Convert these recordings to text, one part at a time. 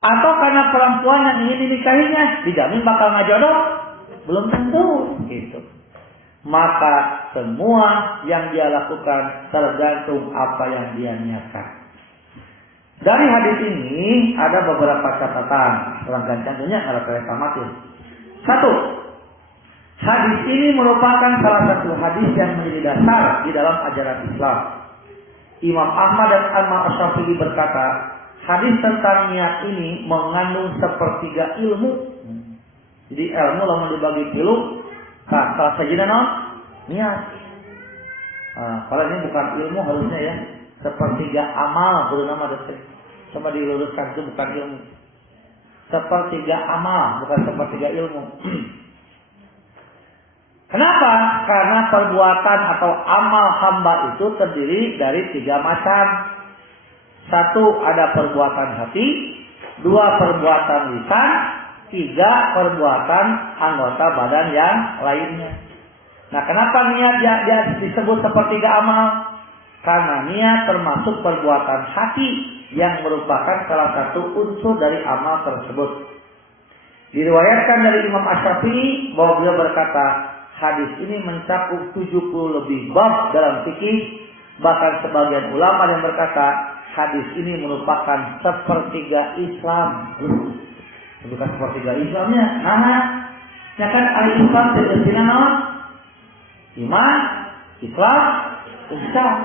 Atau karena perempuan yang ingin dinikahinya dijamin bakal ngajodoh? Belum tentu gitu. Maka semua yang dia lakukan tergantung apa yang dia niatkan. Dari hadis ini ada beberapa catatan. Orang tentunya harus saya amati. 1. Hadis ini merupakan salah satu hadis yang menjadi dasar di dalam ajaran Islam. Imam Ahmad dan Imam Asy-Syafi'i berkata, hadis tentang niat ini mengandung sepertiga ilmu. Jadi ilmu lamun dibagi tilu, salah saja niat. Kalau ini bukan ilmu harusnya ya, sepertiga amal kudu nama detik. Coba diluruskan, itu bukan ilmu. Sepertiga amal, bukan sepertiga ilmu. Kenapa? Karena perbuatan atau amal hamba itu terdiri dari 3 macam. 1 ada perbuatan hati, 2 perbuatan lisan, 3 perbuatan anggota badan yang lainnya. Nah, kenapa niat dia disebut sepertiga amal? Karena niat termasuk perbuatan hati yang merupakan salah satu unsur dari amal tersebut. Diriwayatkan dari Imam Asy-Syafi'i bahwa beliau berkata, hadis ini mencakup 70 lebih bab dalam fikih. Bahkan sebagian ulama yang berkata, hadis ini merupakan sepertiga Islam. Bukan sepertiga Islamnya. Ya kan al-Islam terjadinya naon? Iman, Islam, Islam.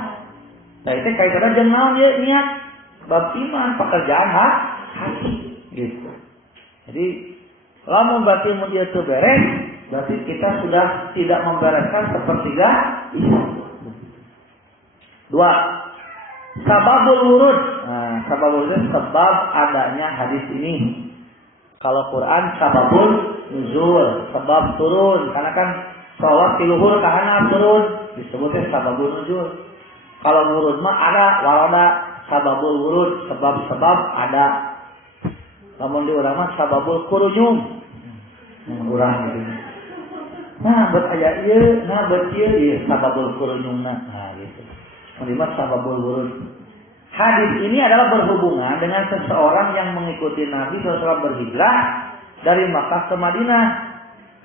Nah itu kaitannya jeung naon ya niat bab iman, pekerjaan hati gitu. Jadi lamun berarti mun dia teu beres, berarti kita sudah tidak membereskan sepertiga Islam. 2. Sababul wurud. Nah, sababul wurud sebab adanya hadis ini. Kalau Quran sababul nuzul, sebab turun. Karena kan sholat di luhur kahanan turun, disebutnya sababul nuzul. Kalau wurud mah ada warada sababul wurud, sebab-sebab ada. Namun di ulama sababul kurujum. Urang gitu. Nah, buat aya ieu, nah buat ieu sababul kurujumna. Nah, gitu. Melihat sababul wurud. Hadis ini adalah berhubungan dengan seseorang yang mengikuti Nabi SAW berhijrah dari Makkah ke Madinah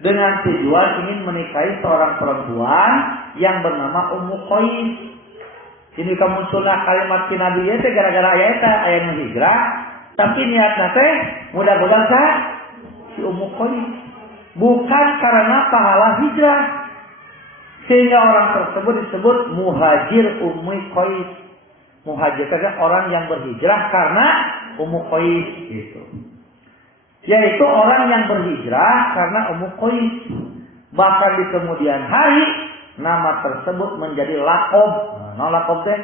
dengan tujuan ingin menikahi seorang perempuan yang bernama Ummu Qais. Ini kemunculan kalimat si Nabi itu gara-gara ayat hijrah, tapi niatnya teh mudah-mudahan si Ummu Qais, bukan karena pahala hijrah. Sehingga orang tersebut disebut muhajir Ummu Qais. Muhajir adalah orang yang berhijrah karena Ummu Qais gitu. Yaitu orang yang berhijrah karena Ummu Qais. Bahkan di kemudian hari nama tersebut menjadi laqab. Nah, laqab teh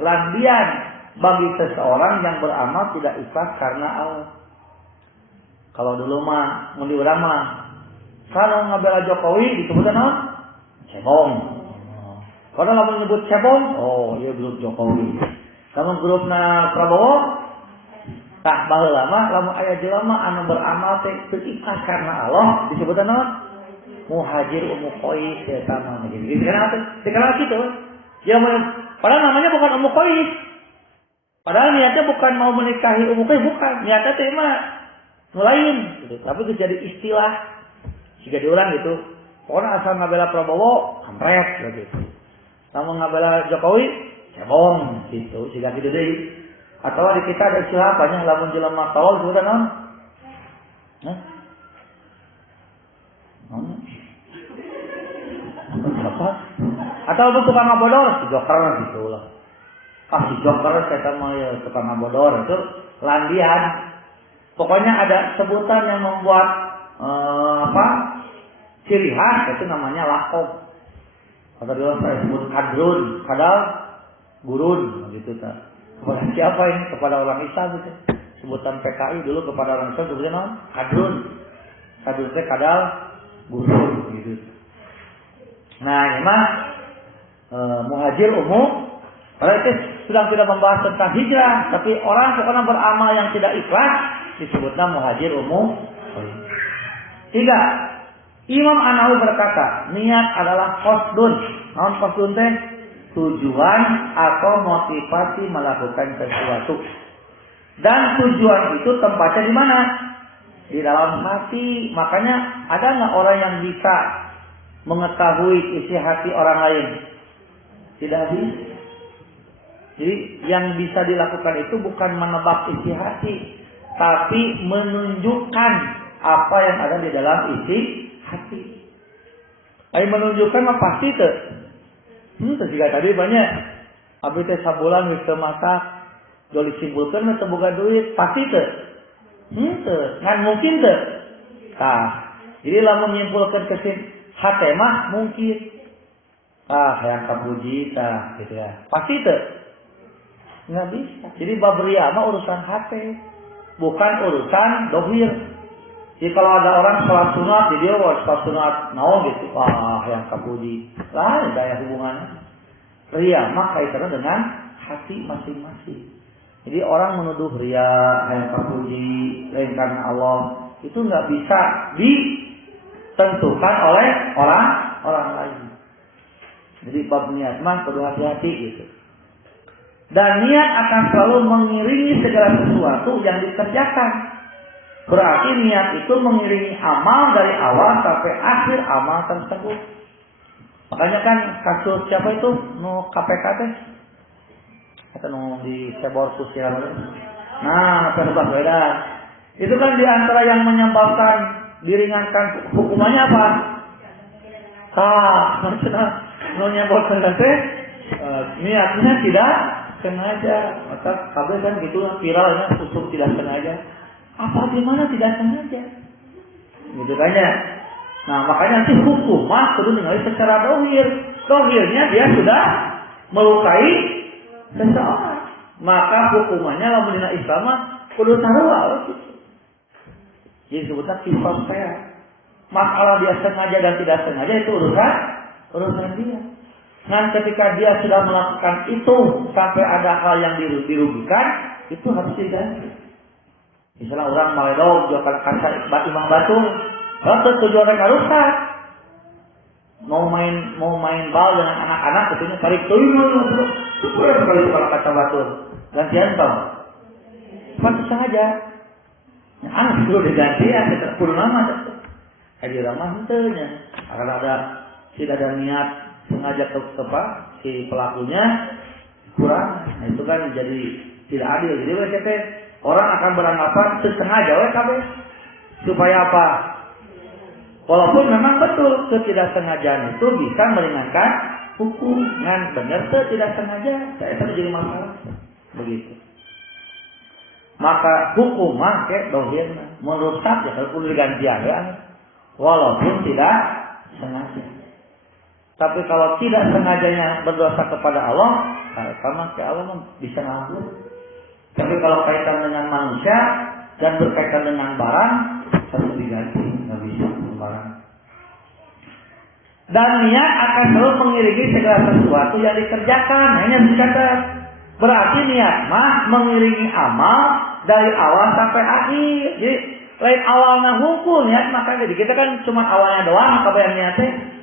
landian bagi seseorang yang beramal tidak ikhlas karena Allah. Kalau dulu mah mun di urang mah kalau ngabela Jokowi disebutna naon? Cebong. Kalau lamun nyebut cebong, oh iya grup Jokowi. Kalau grupna Prabowo, tak baheula mah lamun aya jelema anu beramal teh teu ikhlas karena Allah disebutna naon? Muhajir Ummu Qais eta mah gitu. Kenapa gitu? Ya padahal namanya bukan Ummu Qais. Padahal niatnya bukan mau menikahi Ummu Qais, bukan. Niatnya teh mah nu lain gitu. Tapi itu jadi istilah jika diurang gitu. Pokoknya asal ngabela Prabowo, kampret gitu. Namun ngabela Jokowi, cebong gitu. Jika gitu deh. Atau di kita ada istilah banyak lamun jelema tawal sudah non. Apa? Atau tukang ngabodor, si joker gitu lah. Si joker kita mau ya tukang ngabodor itu landian. Pokoknya ada sebutan yang membuat ciri khas, itu namanya laqab. Atau dalam saya sebut kadrun, kadal, gurun, gitu tak. Kepada siapa ini? Kepada orang Islam gitu. Sebutan PKI dulu kepada orang Islam sebutnya non kadrun. Kadrun itu kadal, gurun, gitu. Nah, ini mah muhajir umum. Kalau itu sudah tidak membahas tentang hijrah, tapi orang pokoknya beramal yang tidak ikhlas disebutnya muhajir umum. 3. Imam An-Nawawi berkata, niat adalah qasdun. Naon qasdun teh? Tujuan atau motivasi melakukan sesuatu. Dan tujuan itu tempatnya di mana? Di dalam hati. Makanya ada nggak orang yang bisa mengetahui isi hati orang lain? Tidak bisa. Jadi yang bisa dilakukan itu bukan menebak isi hati, tapi menunjukkan apa yang ada di dalam isi hati. Menunjukkan mah pasti tuh. Jika tadi banyak, abis teh sabulan wis masak, joli simpulkeun teu boga duit, pasti tuh. Ngan mungkin tuh. Jadi lamun nyimpulkeun ke hate mah mungkin. Yang kapuji gitu ya. Pasti tuh. Nggak bisa. Jadi babria mah urusan hati, bukan urusan dohir. Jadi kalau ada orang sholat sunat, di dia sholat sunat, gitu. Yang kapuji. Lah, ada hubungannya. Ria mah kaitannya dengan hati masing-masing. Jadi orang menuduh ria, yang kapuji, lain karena Allah, itu nggak bisa ditentukan oleh orang lain. Jadi bab niat mah perlu hati-hati gitu. Dan niat akan selalu mengiringi segala sesuatu yang dikerjakan. Berarti niat itu mengiringi amal dari awal sampai akhir amal tersebut. Makanya kan kasus siapa itu? KPK teh. Kita ngomong di sebor sosial. Nah, perbedaan beda. Itu kan di antara yang menyebabkan diringankan hukumannya apa? Maksudnya menyebabkan teh niatnya tidak sengaja, maka kabel kan gitu viralnya usuk tidak sengaja. Apa gimana tidak sengaja? Gitu kan ya. Nah makanya sih hukuman kudu ningali secara dohir. Dohirnya dia sudah melukai seseorang. Maka hukumannya lamun dina Islam kudu sarua gitu. Jadi sebutnya qisas fair. Masalah dia sengaja dan tidak sengaja itu urusan dia. Nah ketika dia sudah melakukan itu sampai ada hal yang dirugikan, itu harus diganti. Misalnya orang maledog jualan kaca imang batu, lalu tujuan mereka rusak. Mau main bal dengan anak-anak, tentunya tarik tuyul, supaya sekali tukang kaca batu. Gantian tau, pasti sengaja. Perlu diganti ya, kita perlu nama. Haji ramah tentunya, akan tidak ada niat sengaja si pelakunya kurang. Nah itu kan jadi tidak adil. Jadi WCT orang akan beranggapan sengaja WKB supaya apa? Walaupun memang betul ketidaksengajaan itu bisa meringankan hukum. Yang benar tidak sengaja, saya itu jadi masalah. Begitu. Maka hukuman kayak dohir merusak ya kalau perlu diganti ya, walaupun tidak sengaja. Tapi kalau tidak sengajanya berdosa kepada Allah, karena ke Allah bisa ngampun. Tapi kalau kaitan dengan manusia dan berkaitan dengan barang, harus diganti, nggak bisa barang. Dan niat akan selalu mengiringi segala sesuatu yang dikerjakan. Hanya dicatat. Berarti niat mah mengiringi amal dari awal sampai akhir. Jadi lain awalnya hukum niat maka jadi kita kan cuma awalnya doang kebayang niatnya.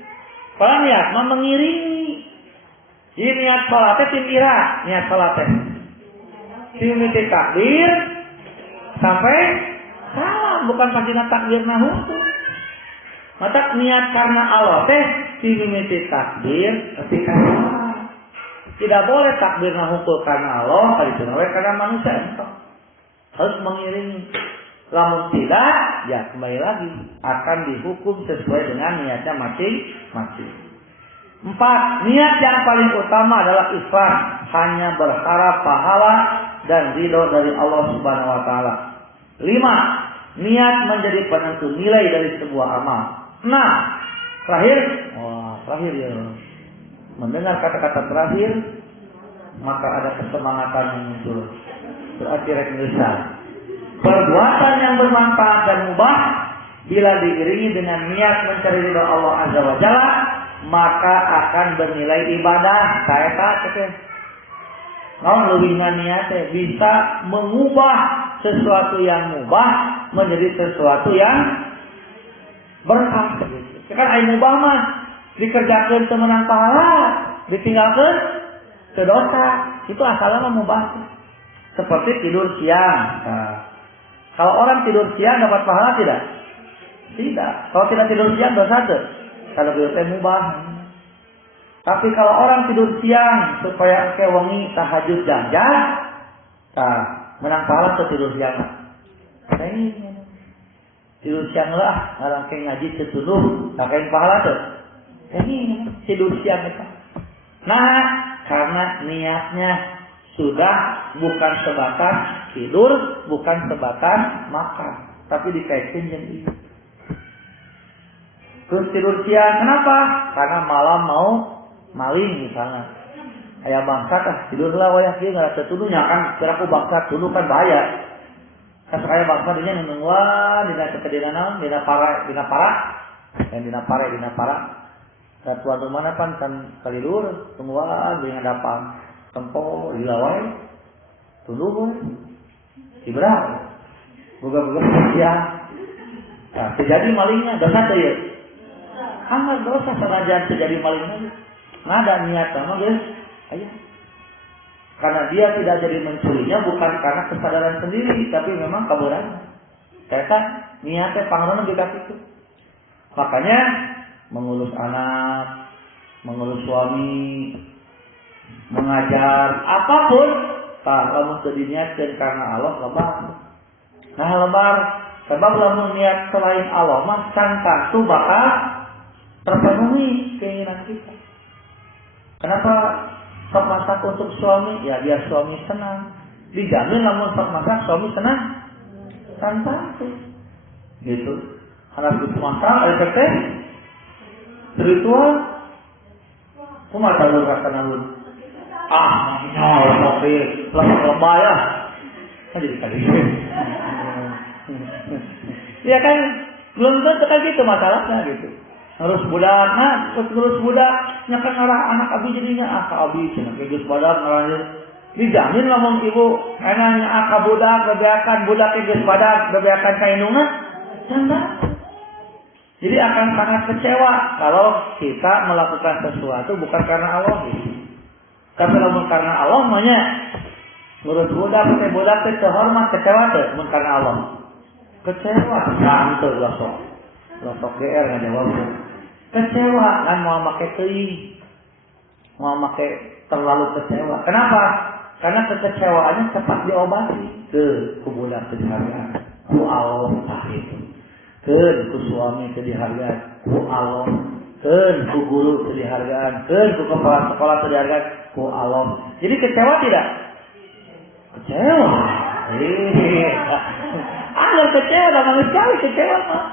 Kalau niat mah mengiringi. Jadi niat salatnya timbira, niat salatnya. Timiti takbir sampai salam, bukan pasti takbirna hukum. Maka niat karena Allah teh timiti takbir ketika salam. Tidak boleh takbirna hukum karena Allah, kali itu karena manusia. Harus mengiringi. Lamun tidak, ya kembali lagi akan dihukum sesuai dengan niatnya masing-masing. 4. Niat yang paling utama adalah ikhlas, hanya berharap pahala dan ridho dari Allah Subhanahu wa taala. 5. Niat menjadi penentu nilai dari sebuah amal. 6. Terakhir ya. Mendengar kata-kata terakhir, maka ada kesemangatan yang muncul. Berarti rekomendasi. Perbuatan yang bermanfaat dan mubah bila diiringi dengan niat mencari ridha Allah Azza wa Jalla, maka akan bernilai ibadah. Saya tak kalau lebih niat bisa mengubah sesuatu yang mubah menjadi sesuatu yang berkah. Kan ai mubah mah dikerjakan temenan pahala, ditinggalkan ke dosa. Itu asalnya mubah. Seperti tidur siang. Nah, kalau orang tidur siang dapat pahala tidak? Tidak. Kalau tidak tidur siang dosa tuh. Kalau tidur teh mubah. Tapi kalau orang tidur siang supaya engke wengi tahajud jangan, nah, menang pahala tuh tidur siang. Tidur siang lah, orang kayak ngaji setunuh, nakain pahala tuh. Ini tidur siang itu. Nah, karena niatnya sudah bukan sebatas tidur, bukan sebatas makan, tapi dikaitkan dengan ini. Terus tidur siang, kenapa? Karena malam mau maling misalnya. Ayah bangsa kan tidurlah wayah dia nggak setunuhnya kan, kira aku bangsa dulu kan bahaya. Kan sekaya bangsa dia nungguan, dina kekedinanan, dina para, yang dina para. Dan tuan rumah pan kan kalidur, tungguan, dina dapang, tempo, dilawai, tunduk, ibrah, buka siang. Nah, terjadi malingnya, dosa tuh ya. Amal dosa senajan terjadi malingnya. Nah, ada niat sama guys, ayo. Karena dia tidak jadi mencurinya bukan karena kesadaran sendiri, tapi memang kaburan. Kata niatnya pangaruh di kaki itu. Makanya mengurus anak, mengurus suami, mengajar, apapun, lamun diniatkan karena Allah lebar. Nah lebar, sebab lamun niat selain Allah, mah sangka itu bakal terpenuhi keinginan kita. Kenapa? Sok masak untuk suami, ya biar suami senang. Dijamin lamun sok masak suami senang. Tanpa itu. Gitu. Anak itu masak, ada teh. Ritual. Kumaha tahu rasa namun. Oke, lebay ya. Kan jadi kali. Ya kan belum tentu kan gitu masalahnya gitu. Harus budak, terus budak, nyakan arah anak abi jadinya abi, cina kegus badak ngaranya. Dijamin lamun ibu, enaknya aka budak, bebeakan budak kegus badak, bebeakan kainungan, canda. Jadi akan sangat kecewa kalau kita melakukan sesuatu bukan karena Allah. Tapi lamun karena Allah, namanya ngurus budak, budak terhormat, kecewa tuh, bukan karena Allah. Kecewa, santai losok GR nggak jawab. Kecewa kan mau pakai teuing, mau pakai terlalu kecewa. Kenapa? Karena kekecewaannya cepat diobati. Ku budak teu dihargaan, ku Allah itu. Ku suami teu dihargaan, ku Allah. Ku guru teu dihargaan, ku kepala sekolah teu dihargaan, ku Allah. Jadi kecewa tidak? Kecewa. Agar kecewa, sama sekali kecewa mah.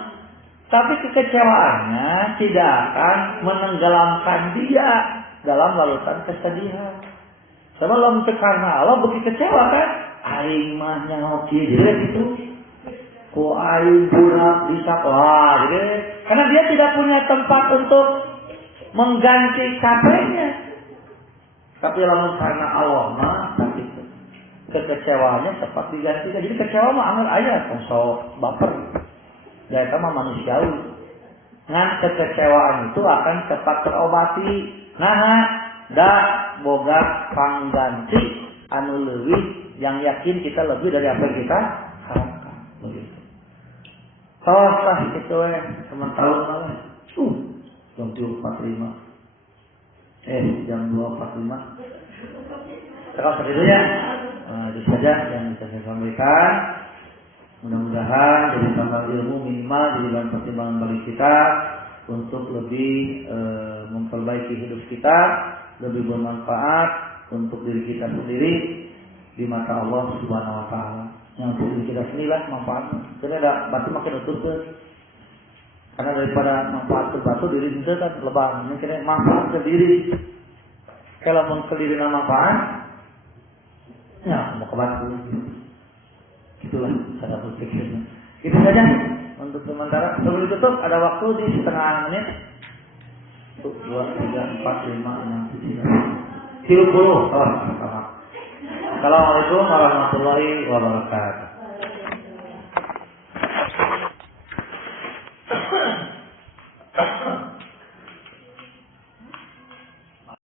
Tapi kekecewaannya tidak akan menenggelamkan dia dalam lautan kesedihan. Sebelum karena Allah begitu kecewa kan, aing mah nyaho kieu gitu. Ku aing budak di sekolah gitu. Karena dia tidak punya tempat untuk mengganti capeknya. Tapi lamun karena Allah mah gitu. Kekecewaannya cepat diganti. Jadi kecewa mah angel aya sok baper. Ya itu mah manusiawi. Ngan kekecewaan itu akan cepat terobati. Nah, boga pangganti anu leuwih yang yakin kita lebih dari apa yang kita harapkan. Begitu. Tah itu teman tahun malah. Jam 2.45. Jam 2.45. Terus itu ya. Itu saja yang bisa saya sampaikan. Mudah-mudahan jadi tambah ilmu minimal jadi bahan pertimbangan bagi kita untuk lebih memperbaiki hidup kita, lebih bermanfaat untuk diri kita sendiri di mata Allah Subhanahu wa taala. Yang untuk diri kita sendirilah manfaatnya. Karena ada batu makin utuh karena daripada manfaat ke batu diri kita kan lebah. Ini kira manfaat ke diri. Kalau mau ke diri manfaat, ya mau ke batu. Itulah cara berpikirnya. Itu saja untuk sementara. Sebelum ditutup ada waktu di setengah menit. 1, 2, 3, 4, 5, 6, 7, 30. Assalamualaikum warahmatullahi wabarakatuh.